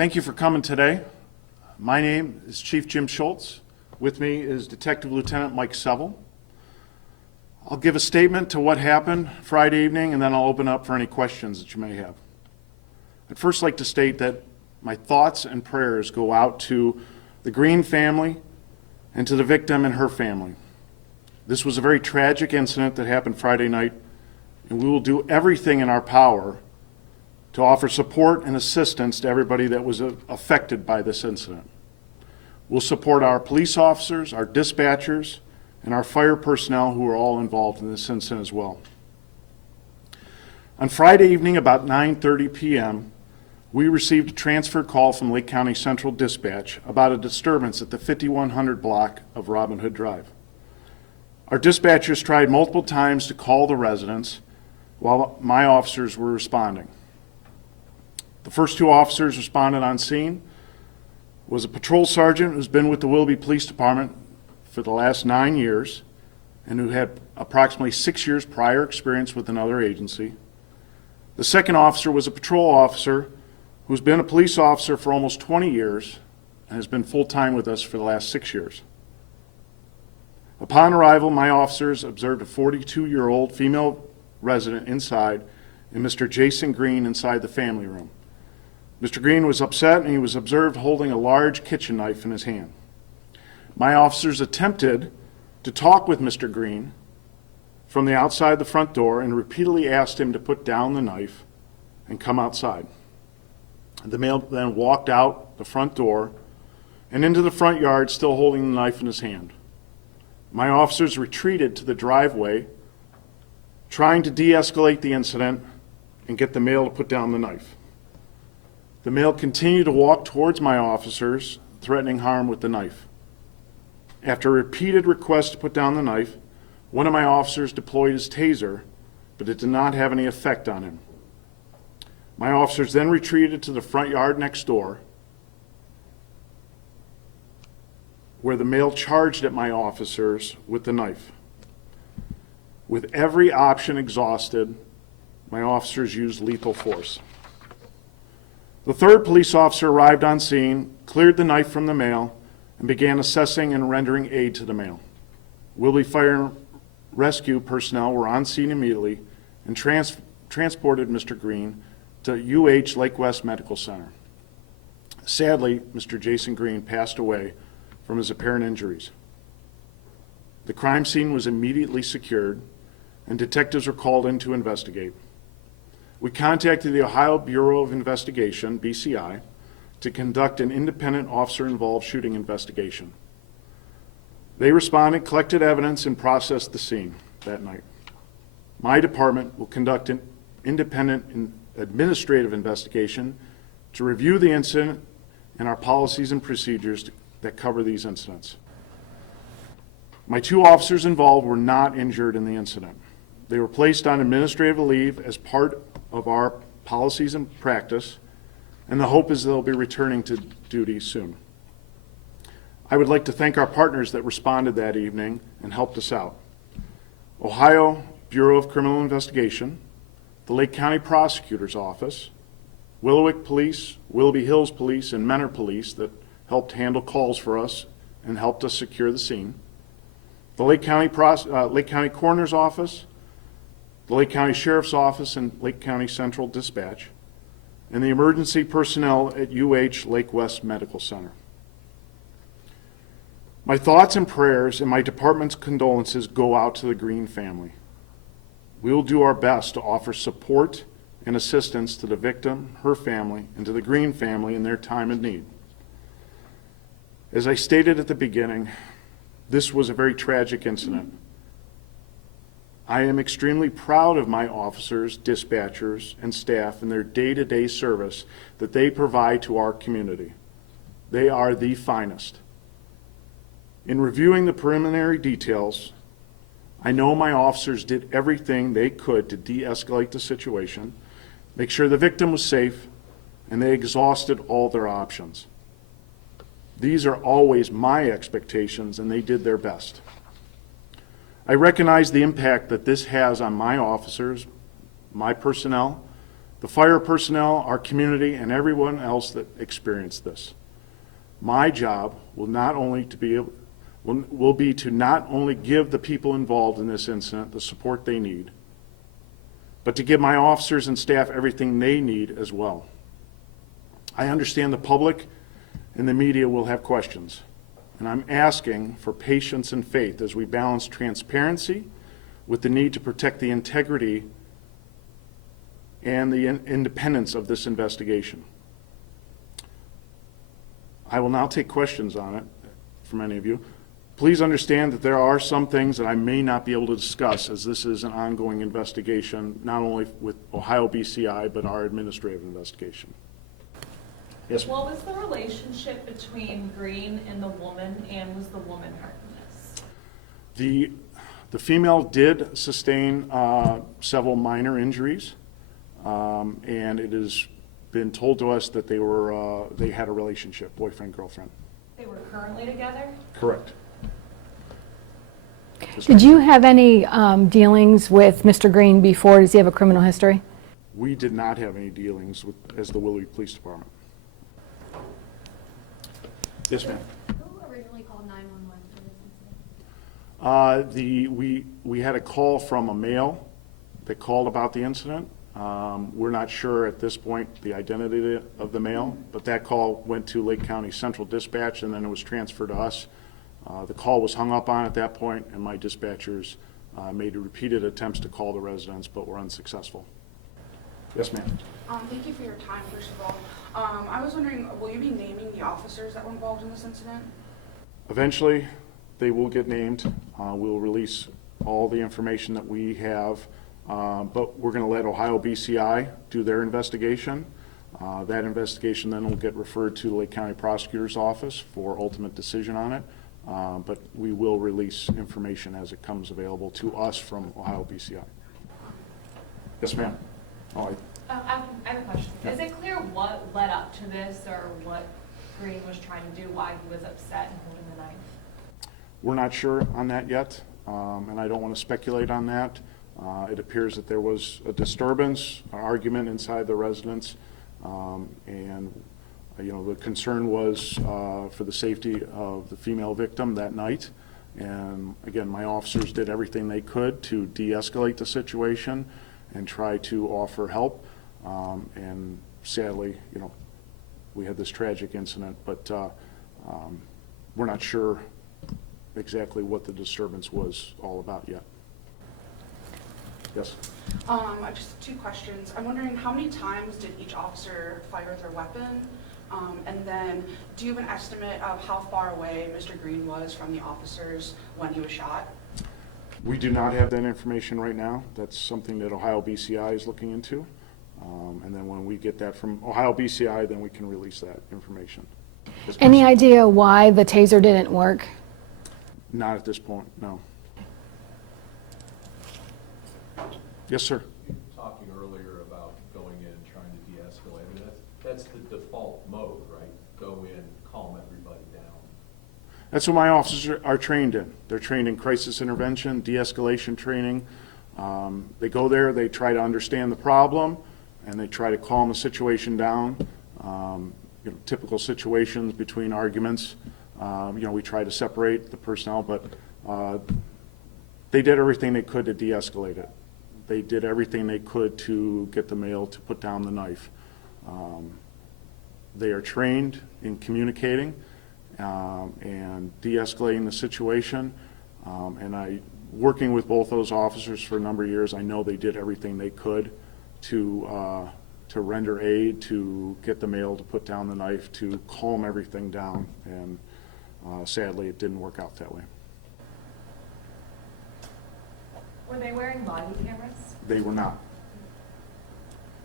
Thank you for coming today. My name is Chief Jim Schultz. With me is Detective Lieutenant Mike Seville. I'll give a statement to what happened Friday evening, and then I'll open up for any questions that you may have. I'd first like to state that my thoughts and prayers go out to the Green family and to the victim and her family. This was a very tragic incident that happened Friday night, and we will do everything in our power to offer support and assistance to everybody that was affected by this incident. We'll support our police officers, our dispatchers, and our fire personnel who are all involved in this incident as well. On Friday evening about 9:30 p.m., we received a transfer call from Lake County Central Dispatch about a disturbance at the 5100 block of Robin Hood Drive. Our dispatchers tried multiple times to call the residents while my officers were responding. The first two officers responded on scene was a patrol sergeant who's been with the Willoughby Police Department for the last 9 years and who had approximately 6 years prior experience with another agency. The second officer was a patrol officer who's been a police officer for almost 20 years and has been full-time with us for the last 6 years. Upon arrival, my officers observed a 42-year-old female resident inside and Mr. Jason Green inside the family room. Mr. Green was upset and he was observed holding a large kitchen knife in his hand. My officers attempted to talk with Mr. Green from the outside the front door and repeatedly asked him to put down the knife and come outside. The male then walked out the front door and into the front yard still holding the knife in his hand. My officers retreated to the driveway trying to de-escalate the incident and get the male to put down the knife. The male continued to walk towards my officers, threatening harm with the knife. After repeated requests to put down the knife, one of my officers deployed his taser, but it did not have any effect on him. My officers then retreated to the front yard next door, where the male charged at my officers with the knife. With every option exhausted, my officers used lethal force. The third police officer arrived on scene, cleared the knife from the male, and began assessing and rendering aid to the male. Willoughby Fire and Rescue personnel were on scene immediately and transported Mr. Green to UH Lake West Medical Center. Sadly, Mr. Jason Green passed away from his apparent injuries. The crime scene was immediately secured, and detectives were called in to investigate. We contacted the Ohio Bureau of Investigation, BCI, to conduct an independent officer-involved shooting investigation. They responded, collected evidence, and processed the scene that night. My department will conduct an independent administrative investigation to review the incident and our policies and procedures that cover these incidents. My two officers involved were not injured in the incident. They were placed on administrative leave as part of our policies and practice, and the hope is they'll be returning to duty soon. I would like to thank our partners that responded that evening and helped us out. Ohio Bureau of Criminal Investigation, the Lake County Prosecutor's Office, Willoughby Police, Willoughby Hills Police, and Mentor Police that helped handle calls for us and helped us secure the scene, the Lake County Coroner's Office, the Lake County Sheriff's Office and Lake County Central Dispatch, and the emergency personnel at UH Lake West Medical Center. My thoughts and prayers and my department's condolences go out to the Green family. We will do our best to offer support and assistance to the victim, her family, and to the Green family in their time of need. As I stated at the beginning, this was a very tragic incident. I am extremely proud of my officers, dispatchers, and staff and their day-to-day service that they provide to our community. They are the finest. In reviewing the preliminary details, I know my officers did everything they could to de-escalate the situation, make sure the victim was safe, and they exhausted all their options. These are always my expectations, and they did their best. I recognize the impact that this has on my officers, my personnel, the fire personnel, our community, and everyone else that experienced this. My job will be to not only give the people involved in this incident the support they need, but to give my officers and staff everything they need as well. I understand the public and the media will have questions, and I'm asking for patience and faith as we balance transparency with the need to protect the integrity and the independence of this investigation. I will now take questions on it from any of you. Please understand that there are some things that I may not be able to discuss, as this is an ongoing investigation, not only with Ohio BCI, but our administrative investigation. Yes, ma'am. What was the relationship between Green and the woman, and was the woman hurt in this? The female did sustain several minor injuries, and it has been told to us that they had a relationship, boyfriend, girlfriend. They were currently together? Correct. Did you have any dealings with Mr. Green before? Does he have a criminal history? We did not have any dealings as the Willoughby Police Department. Yes, ma'am. Who originally called 911 for this incident? We had a call from a male that called about the incident. We're not sure at this point the identity of the male, but that call went to Lake County Central Dispatch, and then it was transferred to us. The call was hung up on at that point, and my dispatchers made repeated attempts to call the residents, but were unsuccessful. Yes, ma'am. Thank you for your time, first of all. I was wondering, will you be naming the officers that were involved in this incident? Eventually, they will get named. We'll release all the information that we have, but we're going to let Ohio BCI do their investigation. That investigation then will get referred to the Lake County Prosecutor's Office for ultimate decision on it. But we will release information as it comes available to us from Ohio BCI. Yes, ma'am. Oh, I have a question. Yeah. Is it clear what led up to this, or what Green was trying to do, why he was upset and holding the knife? we're not sure on that yet, and I don't want to speculate on that. It appears that there was a disturbance, an argument inside the residence, and the concern was for the safety of the female victim that night. And again, my officers did everything they could to de-escalate the situation and try to offer help. And sadly, we had this tragic incident, but we're not sure exactly what the disturbance was all about yet. Yes? Just two questions. I'm wondering, how many times did each officer fire their weapon? And then, do you have an estimate of how far away Mr. Green was from the officers when he was shot? We do not have that information right now. That's something that Ohio BCI is looking into. And then when we get that from Ohio BCI, then we can release that information. Any idea why the taser didn't work? Not at this point, no. Yes, sir. You were talking earlier about going in and trying to de-escalate. I mean, that's the default mode, right? Go in, calm everybody down. That's what my officers are trained in. They're trained in crisis intervention, de-escalation training. They go there, they try to understand the problem, and they try to calm the situation down. Typical situations between arguments, we try to separate the personnel, but they did everything they could to de-escalate it. They did everything they could to get the male to put down the knife. They are trained in communicating and de-escalating the situation. And working with both those officers for a number of years, I know they did everything they could to render aid, to get the male to put down the knife, to calm everything down. And sadly, it didn't work out that way. Were they wearing body cameras? They were not.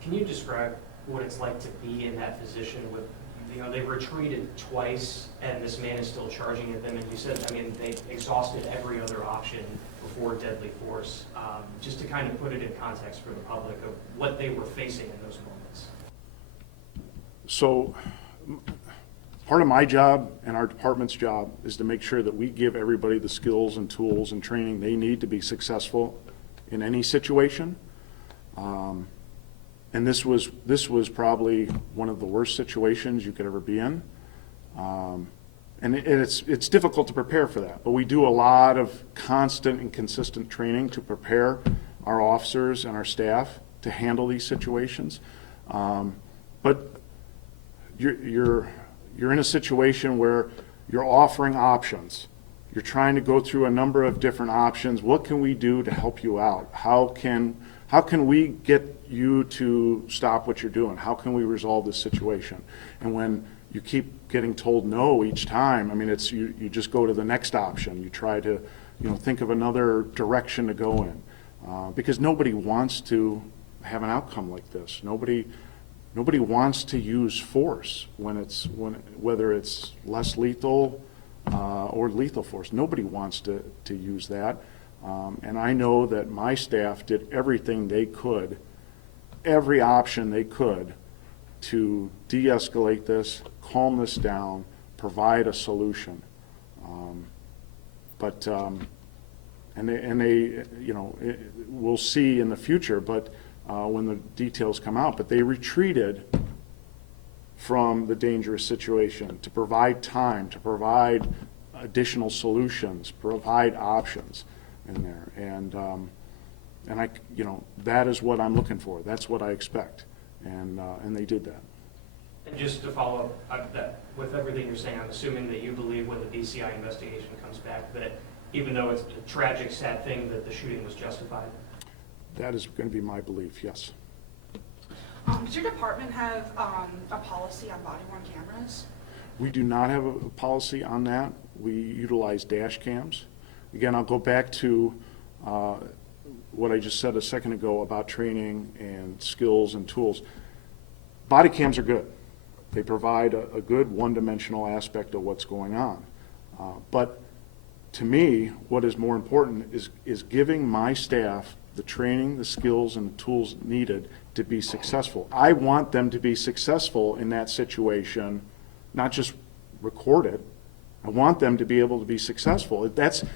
Can you describe what it's like to be in that position with, they retreated twice and this man is still charging at them, and you said, they exhausted every other option before deadly force. Just to kind of put it in context for the public of what they were facing in those moments. So part of my job and our department's job is to make sure that we give everybody the skills and tools and training they need to be successful in any situation. And this was probably one of the worst situations you could ever be in. And it's difficult to prepare for that, but we do a lot of constant and consistent training to prepare our officers and our staff to handle these situations. But you're in a situation where you're offering options. You're trying to go through a number of different options. What can we do to help you out? How can we get you to stop what you're doing? How can we resolve this situation? And when you keep getting told no each time, I mean, it's you just go to the next option. You try to, think of another direction to go in, because nobody wants to have an outcome like this. Nobody wants to use force whether it's less lethal or lethal force. Nobody wants to use that. And I know that my staff did everything they could, every option they could, to de-escalate this, calm this down, provide a solution. We'll see in the future, but when the details come out, but they retreated from the dangerous situation to provide time, to provide additional solutions, provide options in there. And that is what I'm looking for. That's what I expect. And they did that. And just to follow up, with everything you're saying, I'm assuming that you believe when the BCI investigation comes back that even though it's a tragic, sad thing, that the shooting was justified? That is going to be my belief, yes. Does your department have a policy on body-worn cameras? We do not have a policy on that. We utilize dash cams. Again, I'll go back to what I just said a second ago about training and skills and tools. Body cams are good. They provide a good one-dimensional aspect of what's going on. But to me, what is more important is giving my staff the training, the skills, and the tools needed to be successful. I want them to be successful in that situation, not just record it. I want them to be able to be successful. To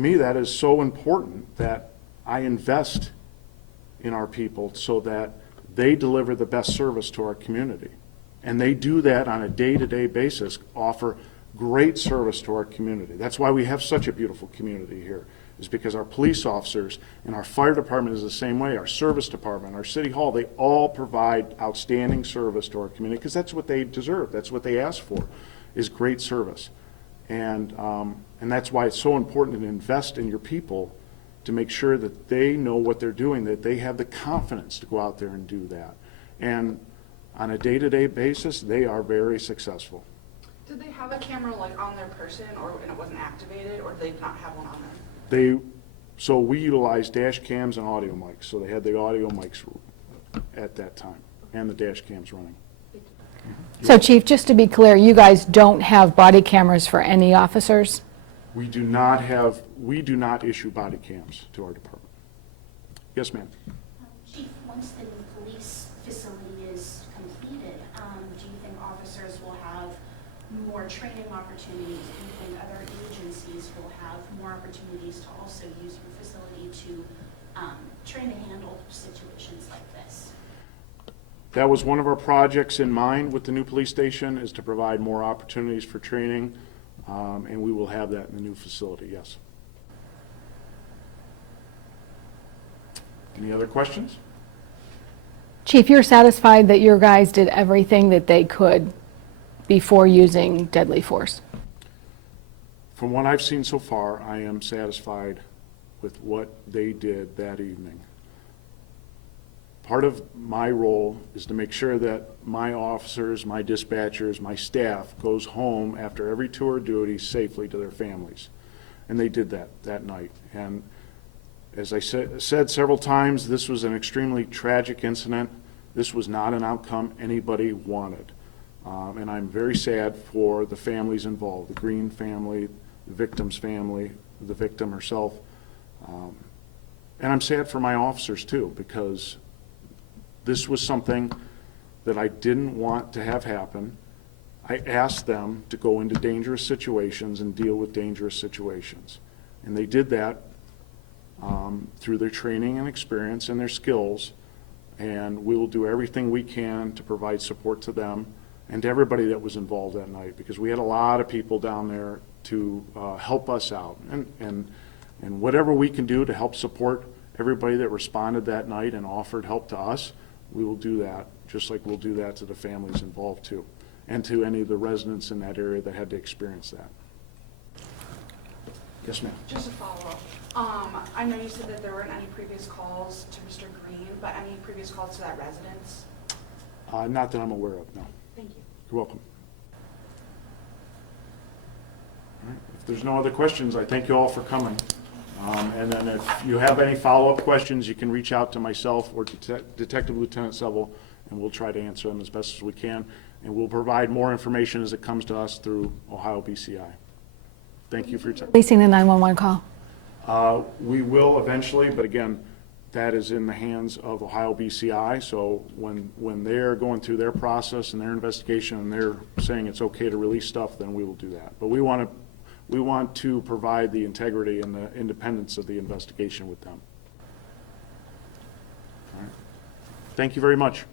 me, that is so important that I invest in our people so that they deliver the best service to our community. And they do that on a day-to-day basis, offer great service to our community. That's why we have such a beautiful community here, is because our police officers and our fire department is the same way, our service department, our city hall, they all provide outstanding service to our community because that's what they deserve. That's what they ask for, is great service. And that's why it's so important to invest in your people to make sure that they know what they're doing, that they have the confidence to go out there and do that. And on a day-to-day basis, they are very successful. Did they have a camera on their person and it wasn't activated, or did they not have one on them? So we utilize dash cams and audio mics. So they had the audio mics at that time and the dash cams running. So Chief, just to be clear, you guys don't have body cameras for any officers? We do not issue body cams to our department. Yes, ma'am. Chief, once the new police facility is completed, do you think officers will have more training opportunities? Do you think other agencies will have more opportunities to also use your facility to train to handle situations like this? That was one of our projects in mind with the new police station, is to provide more opportunities for training, and we will have that in the new facility, yes. Any other questions? Chief, you're satisfied that your guys did everything that they could before using deadly force? From what I've seen so far, I am satisfied with what they did that evening. Part of my role is to make sure that my officers, my dispatchers, my staff goes home after every tour of duty safely to their families. And they did that night. And as I said several times, this was an extremely tragic incident. This was not an outcome anybody wanted. And I'm very sad for the families involved, the Green family, the victim's family, the victim herself. And I'm sad for my officers too, because this was something that I didn't want to have happen. I asked them to go into dangerous situations and deal with dangerous situations. And they did that through their training and experience and their skills. and we will do everything we can to provide support to them and to everybody that was involved that night, because we had a lot of people down there to help us out. And whatever we can do to help support everybody that responded that night and offered help to us, we will do that, just like we'll do that to the families involved too, and to any of the residents in that area that had to experience that. Yes, ma'am. Just a follow-up. I know you said that there weren't any previous calls to Mr. Green, but any previous calls to that residence? Not that I'm aware of, no. Thank you. You're welcome. All right. If there's no other questions, I thank you all for coming. And then if you have any follow-up questions, you can reach out to myself or Detective Lieutenant Seville, and we'll try to answer them as best as we can. And we'll provide more information as it comes to us through Ohio BCI. Thank you for your time. Releasing the 911 call. We will eventually, but again, that is in the hands of Ohio BCI. So when they're going through their process and their investigation and they're saying it's okay to release stuff, then we will do that. But we want to provide the integrity and the independence of the investigation with them. All right. Thank you very much.